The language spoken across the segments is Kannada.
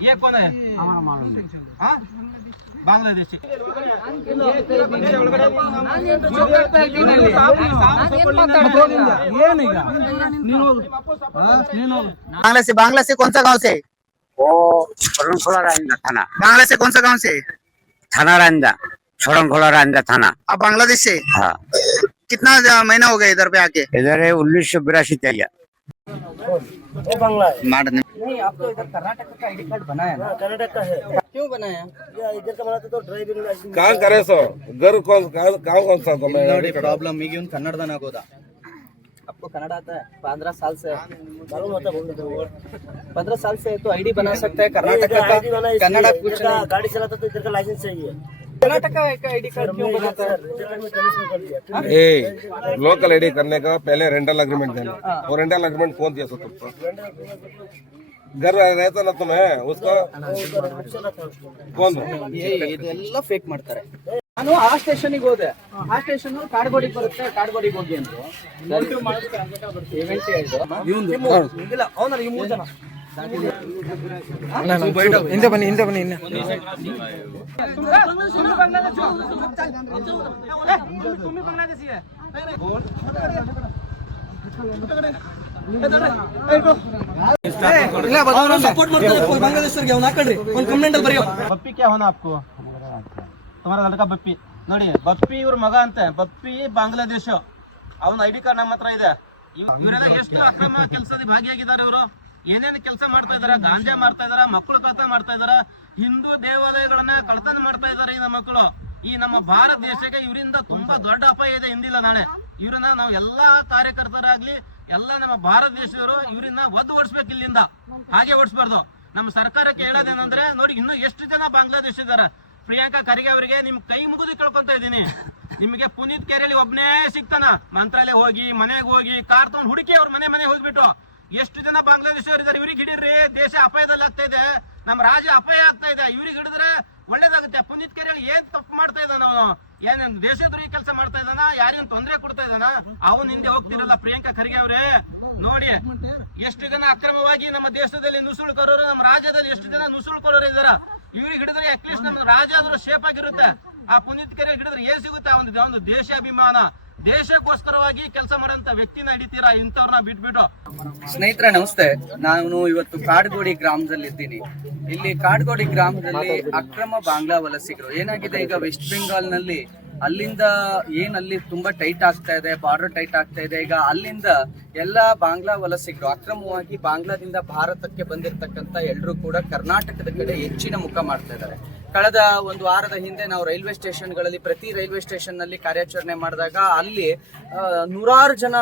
ये कौन है? हाँ बांग्लादेशी। बांग्ला से कौन सा गांव से? वो छोड़नखोला रांझा थाना। बांग्ला से कौन सा गांव से? थाना रांझा, छोड़नखोला रांझा थाना। आप बांग्लादेश से? हाँ। कितना महीना हो गया इधर पे आके? इधर है 1982 से आया। नहीं, आपको इधर कर्नाटक का आईडी कार्ड बनाया ना? कर्नाटक का है। क्यों बनाया? इधर का बनाते तो ड्राइविंग लाइसेंस कहाँ करे सो घर कौन सा ನೋಡಿ ಪ್ರಾಬ್ಲಮ್ ಈಗ ಒಂದು ಕನ್ನಡದನ ಆಗೋದಾ आपको कन्नड़ आता है? 15 साल से मालूम होता है 15 साल से तो आईडी बना सकता है कर्नाटक का कन्नड़ कुछ नहीं गाड़ी चलाता तो इधर का लाइसेंस चाहिए कर्नाटक का आईडी कार्ड क्यों बनाता है? लोकल आईडी करने का पहले रेंटल अग्रीमेंट देना और रेंटल अग्रीमेंट कौन दिया तुमको घर रहता ना तुम्हें उसका कौन ಇದೆಲ್ಲ ಫೇಕ್ ಮಾಡ್ತಾರೆ ನಾನು ಆ ಸ್ಟೇಷನ್ಗೆ ಹೋದೆ ಆ ಸ್ಟೇಷನ್ ಕಾಡ್ಗೋಡಿಗೆ ಬರುತ್ತೆ ಕಾಡ್ಗೋಡಿಗೆ ಹೋಗಿ ಅಂದ್ರು ಇಲ್ಲ ಅವನಲ್ಲ ಈ 3 ಜನ ಹಿಂದೆ ಬನ್ನಿ बप्पी क्या होना आपको? तुम्हारा लड़का बप्पी ನೋಡಿ ಬಪ್ಪಿ ಇವ್ರ ಮಗ ಅಂತ ಬಪ್ಪಿ ಬಾಂಗ್ಲಾದೇಶ ಅವನ ಐಡಿ ಕಾರ್ಡ್ ನಮ್ಮ ಹತ್ರ ಇದೆ ಇವರೆಲ್ಲ ಎಷ್ಟು ಅಕ್ರಮ ಕೆಲಸದಲ್ಲಿ ಭಾಗಿಯಾಗಿದ್ದಾರೆ ಇವರು ಏನೇನು ಕೆಲಸ ಮಾಡ್ತಾ ಇದಾರೆ ಗಾಂಜಾ ಮಾಡ್ತಾ ಇದಾರೆ ಮಕ್ಕಳು ಕಳ್ತನ ಮಾಡ್ತಾ ಇದಾರೆ ಹಿಂದೂ ದೇವಾಲಯಗಳನ್ನ ಕಳ್ತನ ಮಾಡ್ತಾ ಇದಾರೆ ಈ ನಮ್ಮ ಮಕ್ಕಳು ಈ ನಮ್ಮ ಭಾರತ ದೇಶಕ್ಕೆ ಇವರಿಂದ ತುಂಬಾ ದೊಡ್ಡ ಅಪಾಯ ಇದೆ ಹಿಂದಿಲ್ಲ ನಾಳೆ ಇವ್ರನ್ನ ನಾವು ಎಲ್ಲಾ ಕಾರ್ಯಕರ್ತರಾಗ್ಲಿ ಎಲ್ಲ ನಮ್ಮ ಭಾರತ ದೇಶದವರು ಇವರನ್ನ ಒದ್ದು ಓಡಿಸ್ಬೇಕು ಇಲ್ಲಿಂದ ಹಾಗೆ ಓಡಿಸ್ಬಾರ್ದು ನಮ್ಮ ಸರ್ಕಾರಕ್ಕೆ ಹೇಳೋದೇನಂದ್ರೆ ನೋಡಿ ಇನ್ನು ಎಷ್ಟು ಜನ ಬಾಂಗ್ಲಾದೇಶ ಇದಾರೆ ಪ್ರಿಯಾಂಕಾ ಖರ್ಗೆ ಅವರಿಗೆ ನಿಮ್ ಕೈ ಮುಗಿದು ಕೇಳ್ಕೊಂತ ಇದ್ದೀನಿ ನಿಮಗೆ ಪುನೀತ್ ಕೆರೆಯಲ್ಲಿ ಒಬ್ಬನೇ ಸಿಗ್ತಾನ ಮಂತ್ರಾಲಯ ಹೋಗಿ ಮನೆಗೆ ಹೋಗಿ ಕಾರ್ ತಗೊಂಡು ಹುಡುಕಿ ಅವ್ರ ಮನೆ ಹೋಗ್ಬಿಟ್ಟು ಎಷ್ಟು ಜನ ಬಾಂಗ್ಲಾದೇಶವ್ರು ಇದಾರೆ ಇವ್ರಿಗೆ ಹಿಡಿದ್ರಿ ದೇಶ ಅಪಾಯದಲ್ಲಿ ಆಗ್ತಾ ಇದೆ ನಮ್ಮ ರಾಜ್ಯ ಅಪಾಯ ಆಗ್ತಾ ಇದೆ ಇವ್ರಿಗೆ ಹಿಡಿದ್ರೆ ಒಳ್ಳೇದಾಗುತ್ತೆ ಪುನೀತ್ ಕೆರೆಯಲ್ಲಿ ಏನ್ ತಪ್ಪು ಮಾಡ್ತಾ ಇದ್ದಾನ ಅವನು ಏನೇನು ದೇಶದ್ರೋಹಿ ಕೆಲಸ ಮಾಡ್ತಾ ಇದ್ದಾನ ಯಾರೇನು ತೊಂದರೆ ಕೊಡ್ತಾ ಇದ್ದಾನ ಅವನ್ ಹಿಂದೆ ಹೋಗ್ತಿರಲ್ಲ ಪ್ರಿಯಾಂಕಾ ಖರ್ಗೆ ಅವರೇ ನೋಡಿ ಎಷ್ಟು ಜನ ಅಕ್ರಮವಾಗಿ ನಮ್ಮ ದೇಶದಲ್ಲಿ ನುಸುಳುಕೋರು ನಮ್ಮ ರಾಜ್ಯದಲ್ಲಿ ಎಷ್ಟು ಜನ ನುಸುಳುಕೋರು ಇದಾರ ಇವ್ರಿಗೆ ಹಿಡಿದ್ರೆ ಅಟ್ಲೀಸ್ಟ್ ನಮ್ಮ ರಾಜ್ಯ ಆದ್ರೂ ಸೇಫ್ ಆಗಿರುತ್ತೆ ಆ ಪುನೀತ್ ಕೆರೆ ಹಿಡಿದ್ರೆ ಏನ್ ಸಿಗುತ್ತೆ ಒಂದು ದೇಶಾಭಿಮಾನ ದೇಶಕ್ಕೋಸ್ಕರವಾಗಿ ಕೆಲಸ ಮಾಡೋಂತ ವ್ಯಕ್ತಿನ ಹಿಡಿತೀರಾ ಇಂಥವ್ರನ್ನ ಬಿಟ್ಬಿಟ್ಟು ಸ್ನೇಹಿತರೆ ನಮಸ್ತೆ ನಾನು ಇವತ್ತು ಕಾಡ್ಗೋಡಿ ಗ್ರಾಮದಲ್ಲಿ ಇದ್ದೀನಿ ಇಲ್ಲಿ ಕಾಡ್ಗೋಡಿ ಗ್ರಾಮದಲ್ಲಿ ಅಕ್ರಮ ಬಾಂಗ್ಲಾ ವಲಸಿಗರು ಏನಾಗಿದೆ ಈಗ ವೆಸ್ಟ್ ಬೆಂಗಾಲ್ ನಲ್ಲಿ ಅಲ್ಲಿಂದ ಅಲ್ಲಿ ತುಂಬಾ ಟೈಟ್ ಆಗ್ತಾ ಇದೆ ಬಾರ್ಡರ್ ಟೈಟ್ ಆಗ್ತಾ ಇದೆ ಈಗ ಅಲ್ಲಿಂದ ಎಲ್ಲಾ ಬಾಂಗ್ಲಾ ವಲಸಿಗರು ಅಕ್ರಮವಾಗಿ ಬಾಂಗ್ಲಾದಿಂದ ಭಾರತಕ್ಕೆ ಬಂದಿರತಕ್ಕಂತ ಎಲ್ಲರೂ ಕೂಡ ಕರ್ನಾಟಕದ ಕಡೆ ಹೆಚ್ಚಿನ ಮುಖ ಮಾಡ್ತಾ ಇದ್ದಾರೆ ಕಳೆದ ಒಂದು ವಾರದ ಹಿಂದೆ ನಾವು ರೈಲ್ವೆ ಸ್ಟೇಷನ್ಗಳಲ್ಲಿ ಪ್ರತಿ ರೈಲ್ವೆ ಸ್ಟೇಷನ್ ನಲ್ಲಿ ಕಾರ್ಯಾಚರಣೆ ಮಾಡಿದಾಗ ಅಲ್ಲಿ ನೂರಾರು ಜನ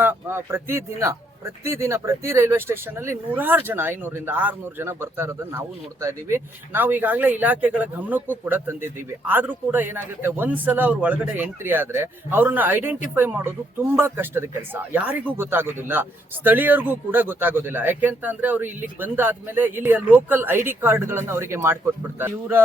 ಪ್ರತಿ ರೈಲ್ವೆ ಸ್ಟೇಷನ್ ಅಲ್ಲಿ ನೂರಾರು ಜನ 500ರಿಂದ 600 ಜನ ಬರ್ತಾ ಇರೋದನ್ನ ನಾವು ನೋಡ್ತಾ ಇದೀವಿ ನಾವು ಈಗಾಗಲೇ ಇಲಾಖೆಗಳ ಗಮನಕ್ಕೂ ಕೂಡ ತಂದಿದ್ದೀವಿ ಆದ್ರೂ ಕೂಡ ಏನಾಗುತ್ತೆ ಒಂದ್ಸಲ ಅವ್ರ ಒಳಗಡೆ ಎಂಟ್ರಿ ಆದ್ರೆ ಅವ್ರನ್ನ ಐಡೆಂಟಿಫೈ ಮಾಡೋದು ತುಂಬಾ ಕಷ್ಟದ ಕೆಲಸ ಯಾರಿಗೂ ಗೊತ್ತಾಗೋದಿಲ್ಲ ಸ್ಥಳೀಯರಿಗೂ ಕೂಡ ಗೊತ್ತಾಗೋದಿಲ್ಲ ಯಾಕೆಂತಂದ್ರೆ ಅವರು ಇಲ್ಲಿಗೆ ಬಂದಾದ್ಮೇಲೆ ಇಲ್ಲಿಯ ಲೋಕಲ್ ಐಡಿ ಕಾರ್ಡ್ ಗಳನ್ನ ಅವರಿಗೆ ಮಾಡ್ಕೊಟ್ಬಿಡ್ತಾರೆ ಇವರ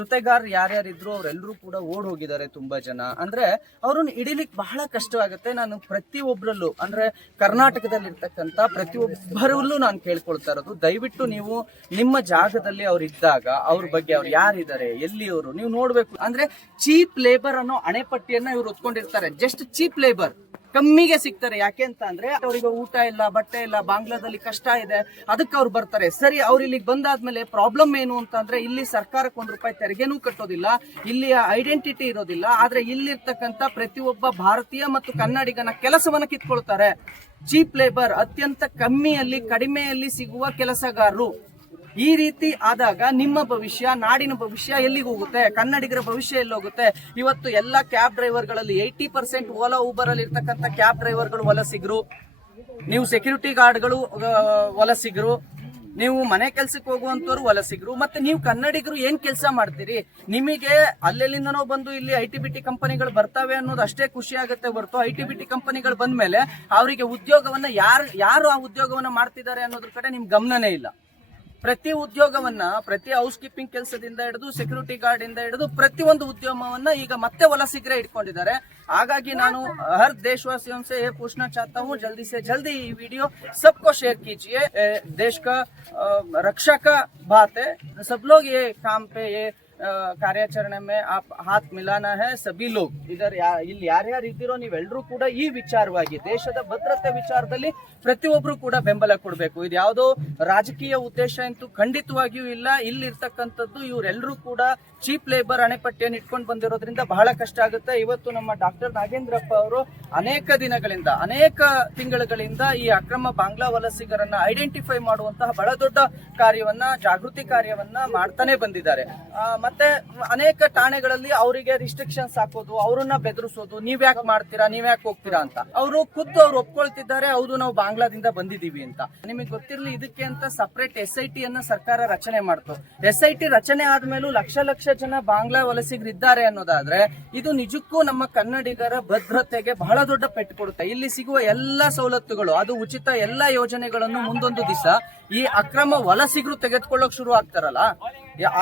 ಜೊತೆಗಾರ ಯಾರ್ಯಾರಿದ್ರು ಅವರೆಲ್ಲರೂ ಕೂಡ ಓಡ್ ಹೋಗಿದ್ದಾರೆ ತುಂಬಾ ಜನ ಅಂದ್ರೆ ಅವ್ರನ್ನ ಹಿಡಿಲಿಕ್ಕೆ ಬಹಳ ಕಷ್ಟವಾಗುತ್ತೆ ನಾನು ಪ್ರತಿಯೊಬ್ಬರಲ್ಲೂ ಅಂದ್ರೆ ಕರ್ನಾಟಕದಲ್ಲಿ ಇರ್ತಕ್ಕಂತ ಪ್ರತಿಯೊಬ್ಬರಲ್ಲೂ ನಾನು ಕೇಳ್ಕೊಳ್ತಾ ಇರೋದು ದಯವಿಟ್ಟು ನೀವು ನಿಮ್ಮ ಜಾಗದಲ್ಲಿ ಅವ್ರು ಇದ್ದಾಗ ಅವ್ರ ಬಗ್ಗೆ ಅವ್ರು ಯಾರಿದ್ದಾರೆ ಎಲ್ಲಿಯವರು ನೀವು ನೋಡ್ಬೇಕು ಅಂದ್ರೆ ಚೀಪ್ ಲೇಬರ್ ಅನ್ನೋ ಅಣೆಪಟ್ಟಿಯನ್ನ ಇವ್ರು ಹೊತ್ಕೊಂಡಿರ್ತಾರೆ ಜಸ್ಟ್ ಚೀಪ್ ಲೇಬರ್ ಕಮ್ಮಿಗೆ ಸಿಗ್ತಾರೆ ಯಾಕೆ ಅಂತ ಅಂದ್ರೆ ಅವರಿಗೆ ಊಟ ಇಲ್ಲ ಬಟ್ಟೆ ಇಲ್ಲ ಬಾಂಗ್ಲಾದಲ್ಲಿ ಕಷ್ಟ ಇದೆ ಅದಕ್ಕೆ ಅವ್ರು ಬರ್ತಾರೆ ಸರಿ ಅವ್ರು ಇಲ್ಲಿಗೆ ಬಂದಾದ್ಮೇಲೆ ಪ್ರಾಬ್ಲಮ್ ಏನು ಅಂತಂದ್ರೆ ಇಲ್ಲಿ ಸರ್ಕಾರಕ್ಕೆ ₹1 ತೆರಿಗೆನೂ ಕಟ್ಟೋದಿಲ್ಲ ಇಲ್ಲಿಯ ಐಡೆಂಟಿಟಿ ಇರೋದಿಲ್ಲ ಆದ್ರೆ ಇಲ್ಲಿರ್ತಕ್ಕಂಥ ಪ್ರತಿಯೊಬ್ಬ ಭಾರತೀಯ ಮತ್ತು ಕನ್ನಡಿಗನ ಕೆಲಸವನ್ನ ಕಿತ್ಕೊಳ್ತಾರೆ ಚೀಪ್ ಲೇಬರ್ ಅತ್ಯಂತ ಕಡಿಮೆಯಲ್ಲಿ ಸಿಗುವ ಕೆಲಸಗಾರರು ಈ ರೀತಿ ಆದಾಗ ನಿಮ್ಮ ಭವಿಷ್ಯ ನಾಡಿನ ಭವಿಷ್ಯ ಎಲ್ಲಿಗೆ ಹೋಗುತ್ತೆ ಕನ್ನಡಿಗರ ಭವಿಷ್ಯ ಎಲ್ಲಿ ಹೋಗುತ್ತೆ ಇವತ್ತು ಎಲ್ಲ ಕ್ಯಾಬ್ ಡ್ರೈವರ್ಗಳಲ್ಲಿ 80% ಓಲಾ ಊಬರ್ ಅಲ್ಲಿ ಇರ್ತಕ್ಕಂಥ ಕ್ಯಾಬ್ ಡ್ರೈವರ್ಗಳು ವಲಸಿಗರು ನೀವು ಸೆಕ್ಯೂರಿಟಿ ಗಾರ್ಡ್ಗಳು ವಲಸಿಗರು ನೀವು ಮನೆ ಕೆಲ್ಸಕ್ಕೆ ಹೋಗುವಂತವ್ರು ವಲಸಿಗರು ಮತ್ತೆ ನೀವು ಕನ್ನಡಿಗರು ಏನ್ ಕೆಲಸ ಮಾಡ್ತೀರಿ ನಿಮಗೆ ಅಲ್ಲೆಲ್ಲಿಂದನೋ ಬಂದು ಇಲ್ಲಿ ಐಟಿ ಕಂಪನಿಗಳು ಬರ್ತಾವೆ ಅನ್ನೋದು ಅಷ್ಟೇ ಖುಷಿ ಆಗುತ್ತೆ ಹೊರತು ಐಟಿ ಕಂಪನಿಗಳು ಬಂದ್ಮೇಲೆ ಅವರಿಗೆ ಉದ್ಯೋಗವನ್ನ ಯಾರು ಆ ಉದ್ಯೋಗವನ್ನ ಮಾಡ್ತಿದ್ದಾರೆ ಅನ್ನೋದ್ರ ಕಡೆ ನಿಮ್ ಗಮನನೇ ಇಲ್ಲ ಪ್ರತಿ ಉದ್ಯೋಗವನ್ನ, ಪ್ರತಿ ಹೌಸ್ ಕೀಪಿಂಗ್ ಕೆಲಸದಿಂದ ಹಿಡಿದು ಸೆಕ್ಯೂರಿಟಿ ಗಾರ್ಡ್ ಇಂದ ಹಿಡಿದು ಪ್ರತಿಯೊಂದು ಉದ್ಯಮವನ್ನ ಈಗ ಮತ್ತೆ ವಲಸಿಗರೇ ಇಟ್ಕೊಂಡಿದ್ದಾರೆ. ಹಾಗಾಗಿ ನಾನು हर देशवासियों से ये पूछना चाहता हूँ, जल्दी से जल्दी ये वीडियो सबको शेयर कीजिए. देश का रक्षा का बात है, सब लोग ये काम पे, ये ಕಾರ್ಯಾಚರಣೆ में आप हाथ मिलाना है. सभी लोग इधर ಇಲ್ಲಿ ಯಾರ್ಯಾರು ಇದ್ದೀರೋ ನೀವೆಲ್ಲರೂ ಕೂಡ ಈ ವಿಚಾರವಾಗಿ ದೇಶದ ಭದ್ರತೆ ವಿಚಾರದಲ್ಲಿ ಪ್ರತಿಯೊಬ್ಬರು ಕೂಡ ಬೆಂಬಲ ಕೊಡಬೇಕು. ಇದು ಯಾವುದೋ ರಾಜಕೀಯ ಉದ್ದೇಶ ಅಂತೂ ಖಂಡಿತವಾಗಿಯೂ ಇಲ್ಲ. ಇಲ್ಲಿರ್ತಕ್ಕಂಥದ್ದು ಇವರೆಲ್ಲರೂ ಕೂಡ ಚೀಪ್ ಲೇಬರ್ ಅಣೆಪಟ್ಟಿಯನ್ನು ಇಟ್ಕೊಂಡು ಬಂದಿರೋದ್ರಿಂದ ಬಹಳ ಕಷ್ಟ ಆಗುತ್ತೆ. ಇವತ್ತು ನಮ್ಮ ಡಾಕ್ಟರ್ ನಾಗೇಂದ್ರಪ್ಪ ಅವರು ಅನೇಕ ದಿನಗಳಿಂದ, ಅನೇಕ ತಿಂಗಳುಗಳಿಂದ ಈ ಅಕ್ರಮ ಬಾಂಗ್ಲಾ ವಲಸಿಗರನ್ನ ಐಡೆಂಟಿಫೈ ಮಾಡುವಂತಹ ಬಹಳ ದೊಡ್ಡ ಕಾರ್ಯವನ್ನ, ಜಾಗೃತಿ ಕಾರ್ಯವನ್ನ ಮಾಡ್ತಾನೆ ಬಂದಿದ್ದಾರೆ. ಮತ್ತೆ ಅನೇಕ ಠಾಣೆಗಳಲ್ಲಿ ಅವರಿಗೆ ರಿಸ್ಟ್ರಿಕ್ಷನ್ಸ್ ಹಾಕೋದು, ಅವರನ್ನ ಬೆದರಿಸೋದು, ನೀವ್ ಯಾಕೆ ಮಾಡ್ತೀರಾ, ನೀವ್ ಯಾಕೆ ಹೋಗ್ತೀರಾ ಅಂತ ಅವರು ಖುದ್ದು ಅವ್ರು ಒಪ್ಕೊಳ್ತಿದ್ದಾರೆ, ಹೌದು ನಾವು ಬಾಂಗ್ಲಾದಿಂದ ಬಂದಿದೀವಿ ಅಂತ. ನಿಮಗೆ ಗೊತ್ತಿರಲಿ, ಇದಕ್ಕೆ ಅಂತ ಸಪರೇಟ್ SIT ಅನ್ನ ಸರ್ಕಾರ ರಚನೆ ಮಾಡ್ತು. SIT ರಚನೆ ಆದ್ಮೇಲೂ ಲಕ್ಷ ಲಕ್ಷ ಜನ ಬಾಂಗ್ಲಾ ವಲಸಿಗರಿದ್ದಾರೆ ಅನ್ನೋದಾದ್ರೆ ಇದು ನಿಜಕ್ಕೂ ನಮ್ಮ ಕನ್ನಡಿಗರ ಭದ್ರತೆಗೆ ಬಹಳ ದೊಡ್ಡ ಪೆಟ್ಟು ಕೊಡುತ್ತೆ. ಇಲ್ಲಿ ಸಿಗುವ ಎಲ್ಲಾ ಸವಲತ್ತುಗಳು, ಅದು ಉಚಿತ ಎಲ್ಲಾ ಯೋಜನೆಗಳನ್ನು ಮುಂದೊಂದು ದಿವಸ ಈ ಅಕ್ರಮ ವಲಸಿಗರು ತೆಗೆದುಕೊಳ್ಳೋಕೆ ಶುರು ಆಗ್ತಾರಲ್ಲ,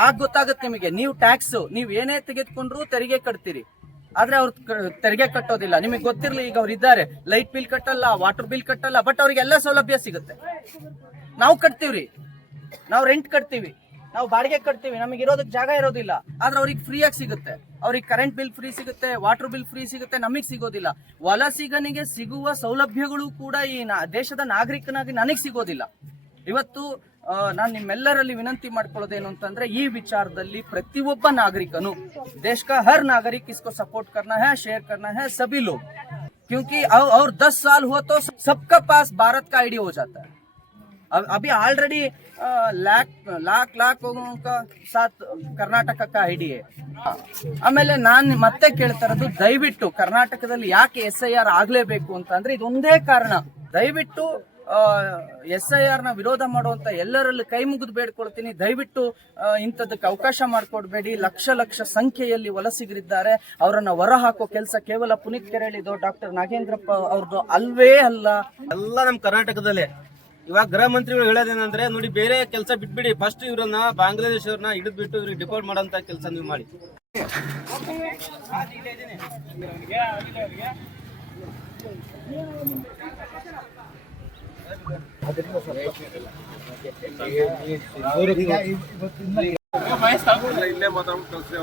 ಆಗ ಗೊತ್ತಾಗುತ್ತೆ ನಿಮಗೆ. ನೀವು ಟ್ಯಾಕ್ಸ್ ನೀವ್ ಏನೇ ತೆಗೆದುಕೊಂಡ್ರು ತೆರಿಗೆ ಕಟ್ತೀರಿ, ಆದ್ರೆ ಅವ್ರು ತೆರಿಗೆ ಕಟ್ಟೋದಿಲ್ಲ. ನಿಮಗೆ ಗೊತ್ತಿರ್ಲಿ, ಈಗ ಅವ್ರು ಇದ್ದಾರೆ, ಲೈಟ್ ಬಿಲ್ ಕಟ್ಟಲ್ಲ, ವಾಟರ್ ಬಿಲ್ ಕಟ್ಟಲ್ಲ, ಬಟ್ ಅವ್ರಿಗೆ ಎಲ್ಲ ಸೌಲಭ್ಯ ಸಿಗುತ್ತೆ. ನಾವು ಕಟ್ತೀವ್ರಿ, ನಾವು ರೆಂಟ್ ಕಟ್ತೀವಿ, ನಾವು ಬಾಡಿಗೆ ಕಟ್ತೀವಿ, ನಮಗೆ ಇರೋದಕ್ಕೆ ಜಾಗ ಇರೋದಿಲ್ಲ, ಆದ್ರೆ ಅವ್ರಿಗೆ ಫ್ರೀ ಆಗಿ ಸಿಗುತ್ತೆ. ಅವ್ರಿಗೆ ಕರೆಂಟ್ ಬಿಲ್ ಫ್ರೀ ಸಿಗುತ್ತೆ, ವಾಟರ್ ಬಿಲ್ ಫ್ರೀ ಸಿಗುತ್ತೆ, ನಮಗೆ ಸಿಗೋದಿಲ್ಲ. ವಲಸಿಗನಿಗೆ ಸಿಗುವ ಸೌಲಭ್ಯಗಳು ಕೂಡ ಈ ದೇಶದ ನಾಗರಿಕನಾಗಿ ನನಗೆ ಸಿಗೋದಿಲ್ಲ. ಇವತ್ತು ನಾನು ನಿಮ್ಮೆಲ್ಲರಲ್ಲಿ ವಿನಂತಿ ಮಾಡ್ಕೊಳ್ಳೋದೇನು ಅಂತಂದ್ರೆ, ಈ ವಿಚಾರದಲ್ಲಿ ಪ್ರತಿಯೊಬ್ಬ ನಾಗರಿಕನು, देश का हर नागरिक इसको सपोर्ट करना है, शेयर करना है सभी लोग, क्योंकि और 10 साल हुआ तो सबका पास भारत का आईडी हो जाता है. अभी ऑलरेडी लाख लोगों का साथ कर्नाटक का आईडी है. ಆಮೇಲೆ ನಾನು ಮತ್ತೆ ಕೇಳ್ತಾ ಇರೋದು, ದಯವಿಟ್ಟು ಕರ್ನಾಟಕದಲ್ಲಿ ಯಾಕೆ SIR ಆಗ್ಲೇಬೇಕು ಅಂತಂದ್ರೆ ಇದೊಂದೇ ಕಾರಣ. ದಯವಿಟ್ಟು SIR ನ ವಿರೋಧ ಮಾಡುವಂತ ಎಲ್ಲರಲ್ಲಿ ಕೈ ಮುಗಿದು ಬೇಡ್ಕೊಳ್ತೀನಿ, ದಯವಿಟ್ಟು ಇಂಥದಕ್ಕೆ ಅವಕಾಶ ಮಾಡಿಕೊಡ್ಬೇಡಿ. ಲಕ್ಷ ಲಕ್ಷ ಸಂಖ್ಯೆಯಲ್ಲಿ ವಲಸಿಗರಿದ್ದಾರೆ, ಅವರನ್ನ ಹೊರ ಹಾಕೋ ಕೆಲಸ ಕೇವಲ ಪುನೀತ್ ಕೆರೆಳಿದು ಡಾಕ್ಟರ್ ನಾಗೇಂದ್ರಪ್ಪ ಅವ್ರದ್ದು ಅಲ್ವೇ ಅಲ್ಲ. ಎಲ್ಲ ನಮ್ಮ ಕರ್ನಾಟಕದಲ್ಲೇ. ಇವಾಗ ಗೃಹ ಮಂತ್ರಿಗಳು ಹೇಳೋದೇನಂದ್ರೆ, ನೋಡಿ ಬೇರೆ ಕೆಲಸ ಬಿಟ್ಬಿಡಿ, ಫಸ್ಟ್ ಇವ್ರನ್ನ ಬಾಂಗ್ಲಾದೇಶವ್ರನ್ನ ಹಿಡಿದು ಬಿಟ್ಟು ಇವ್ರಿಗೆ ಡಿಪೋರ್ಟ್ ಮಾಡೋಂತ ಕೆಲಸ ನೀವು ಮಾಡಿ. ಇಲ್ಲೇ ಮಾತಾಡ್ಬಿಟ್ಟು ಕಳ್ಸೇ